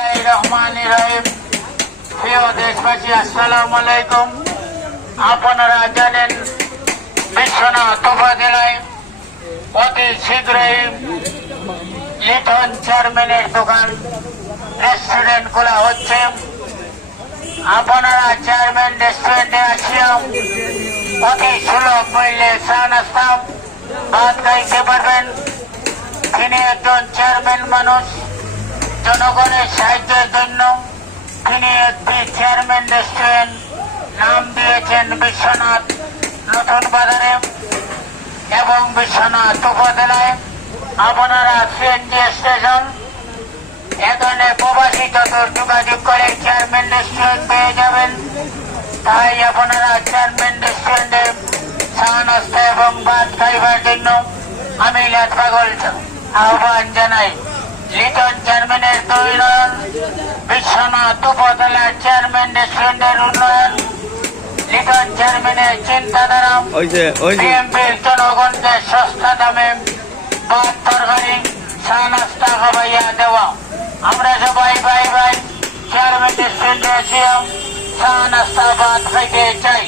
রহিম। প্রিয় দেশবাসী, আসসালামু আলাইকুম। আপনারা জানেন বিশ্বনাথ উপজেলায় অতি শীঘ্রই লিটন চেয়ারম্যানের দোকান রেস্টুরেন্ট খোলা হচ্ছে। আপনারা চেয়ারম্যান রেস্টুরেন্টে আসিয়া অতি সুলভ মূল্যে চা নাস্তা ভাত খাইতে পারবেন। তিনি একজন চেয়ারম্যান মানুষ, জনগণের সাহায্যের জন্য তিনি একটি চেয়ারম্যান রেস্টুরেন্ট নাম দিয়েছেন বিশ্বনাথ নতুন বাজারে এবং বিশ্বনাথ উপজেলায়। আপনারা সিএনজি স্টেশন এখানে প্রবাসী যত যোগাযোগ করে চেয়ারম্যান রেস্টুরেন্ট পেয়ে যাবেন। তাই আপনারা চেয়ারম্যান রেস্টুরেন্টে চা নাস্তা এবং ভাত খাইবার জন্য আমি লাট পাগল আহ্বান জানাই। লিটন চেয়ারম্যানের উন্নয়ন, বিশ্বনাথ উপজেলার চেয়ারম্যান রেস্টুরেন্টের উন্নয়ন, লিটন চেয়ারম্যানের চিন্তাধারা বিএনপির জনগণকে সস্তা দামে ভাত তরকারি চা নাস্তা খাবাইয়া দেওয়া। আমরা সবাই ভাই ভাই চেয়ারম্যান রেস্টুরেন্টে এসে চা নাস্তা ভাত খাইতে চাই।